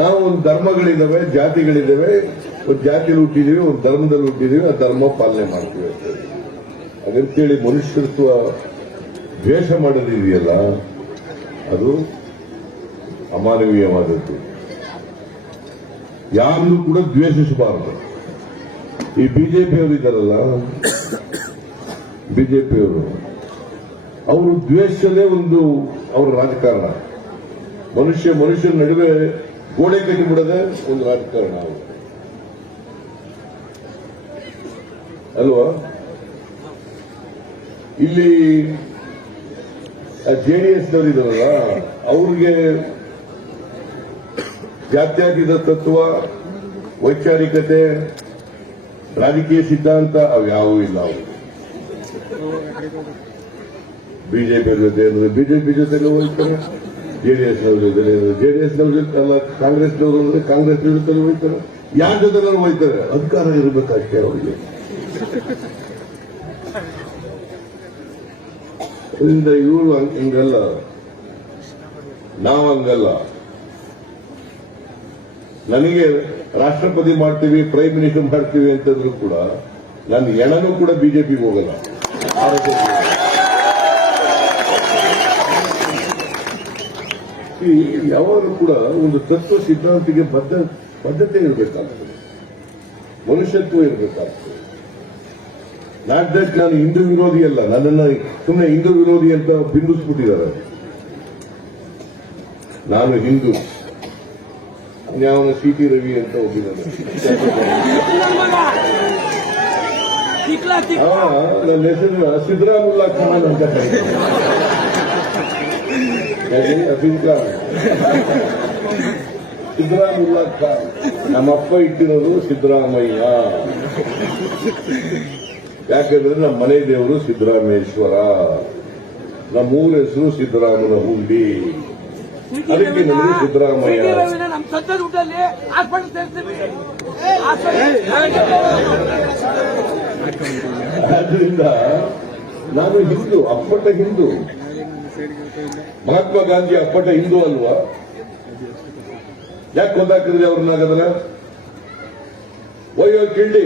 ನಾವು ಒಂದು ಧರ್ಮಗಳಿದ್ದಾವೆ ಜಾತಿಗಳಿದ್ದಾವೆ ಒಂದು ಜಾತಿಯಲ್ಲಿ ಹುಟ್ಟಿದೀವಿ, ಒಂದು ಧರ್ಮದಲ್ಲಿ ಹುಟ್ಟಿದೀವಿ, ಆ ಧರ್ಮ ಪಾಲನೆ ಮಾಡ್ತೀವಿ. ಹಾಗಂತೇಳಿ ಮನುಷ್ಯತ್ವ ದ್ವೇಷ ಮಾಡೋದಿದೆಯಲ್ಲ, ಅದು ಅಮಾನವೀಯವಾದದ್ದು. ಯಾರನ್ನೂ ಕೂಡ ದ್ವೇಷಿಸಬಾರದು. ಈ ಬಿಜೆಪಿಯವರು ಇದ್ದಾರಲ್ಲ, ಬಿಜೆಪಿಯವರು, ಅವರು ದ್ವೇಷದೇ ಒಂದು ಅವರ ರಾಜಕಾರಣ. ಮನುಷ್ಯ ಮನುಷ್ಯನ ನಡುವೆ ಗೋಡೆ ಕಟ್ಟಿಬಿಡದೆ ಒಂದು ರಾಜಕಾರಣ ಅಲ್ವಾ? ಇಲ್ಲಿ ಜೆಡಿಎಸ್ನವರು ಇದಾರಲ್ಲ ಅವ್ರಿಗೆ ಜಾತ್ಯಾತೀತ ತತ್ವ ವೈಚಾರಿಕತೆ ರಾಜಕೀಯ ಸಿದ್ಧಾಂತ ಅವು ಯಾವುವೂ ಇಲ್ಲ ಅವರು. ಬಿಜೆಪಿ ಜೊತೆ ಅಂದ್ರೆ ಬಿಜೆಪಿ ಜೊತೆಗೆ ಹೋಗ್ತಾರೆ. ಜೆಡಿಎಸ್ ನವ್ರ ಜೊತೆ ಜೆಡಿಎಸ್ ನವ್ರ ಜೊತೆ ಅಲ್ಲ ಕಾಂಗ್ರೆಸ್ನವರು ಅಂದ್ರೆ ಕಾಂಗ್ರೆಸ್ ಜೊತೆ ಹೋಯ್ತಾರೆ ಯಾರ ಜೊತೆ ಹೋಯ್ತಾರೆ ಅಧಿಕಾರ ಇರಬೇಕಷ್ಟೇ ಅವರಿಗೆ. ಅದರಿಂದ ಇವರು ಹಿಂಗಲ್ಲ. ನಾವು ಹಂಗಲ್ಲ. ನನಗೆ ರಾಷ್ಟ್ರಪತಿ ಮಾಡ್ತೀವಿ ಪ್ರೈಮ್ ಮಿನಿಸ್ಟರ್ ಮಾಡ್ತೀವಿ ಅಂತಂದ್ರೂ ಕೂಡ ನನ್ನ ಎಣನೂ ಕೂಡ ಬಿಜೆಪಿಗೆ ಹೋಗಲ್ಲ. ಈ ಯಾವಾಗಲೂ ಕೂಡ ಒಂದು ತತ್ವ ಸಿದ್ಧಾಂತಿಗೆ ಬದ್ಧ ಬದ್ಧತೆ ಇರಬೇಕಾಗ್ತದೆ. ಮನುಷ್ಯತ್ವ ಇರಬೇಕಾಗ್ತದೆ. ನಾಟ್ ದಟ್ ನಾನು ಹಿಂದೂ ವಿರೋಧಿ ಅಲ್ಲ. ನನ್ನನ್ನ ಸುಮ್ಮನೆ ಹಿಂದೂ ವಿರೋಧಿ ಅಂತ ಬಿಂಬಿಸ್ಬಿಟ್ಟಿದ್ದಾರೆ. ನಾನು ಹಿಂದೂ. ಯಾವನ ಸಿ ಟಿ ರವಿ ಅಂತ ಹೋಗಿದ್ದಾನೆ ನನ್ನ ಹೆಸರು ಸಿದ್ದರಾಮುಲ್ಲಾ ಖಾನ್ ಅಂತ ಕರೀತಾರೆ. ಅಫೀನ್ ಖಾನ್ ಸಿದ್ದರಾಮುಲ್ಲಾ ಖಾನ್ ನಮ್ಮಪ್ಪ ಇಟ್ಟಿರೋದು ಸಿದ್ದರಾಮಯ್ಯ ಯಾಕಂದ್ರೆ ನಮ್ಮ ಮನೆ ದೇವರು ಸಿದ್ದರಾಮೇಶ್ವರ ನಮ್ಮೂರ ಹೆಸರು ಸಿದ್ದರಾಮನ ಹುಂಡಿ ಅದಕ್ಕೆ ನಮಗೆ ಸಿದ್ದರಾಮಯ್ಯ. ಆದ್ರಿಂದ ನಾನು ಹಿಂದೂ ಅಪ್ಪಟ ಹಿಂದೂ ಮಹಾತ್ಮ ಗಾಂಧಿ ಅಪ್ಪಟ ಹಿಂದೂ ಅಲ್ವಾ? ಯಾಕೆ ಕೊಂದಾಕಿದ್ರಿ ಅವ್ರನ್ನಾಗದಲ್ಲ ವಯೋ ಕಿಲ್ಡಿ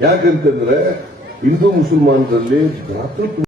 ಯಾಕಂತಂದ್ರೆ ಹಿಂದೂ ಮುಸಲ್ಮಾನರಲ್ಲಿ ಭ್ರಾತೃತ್ವ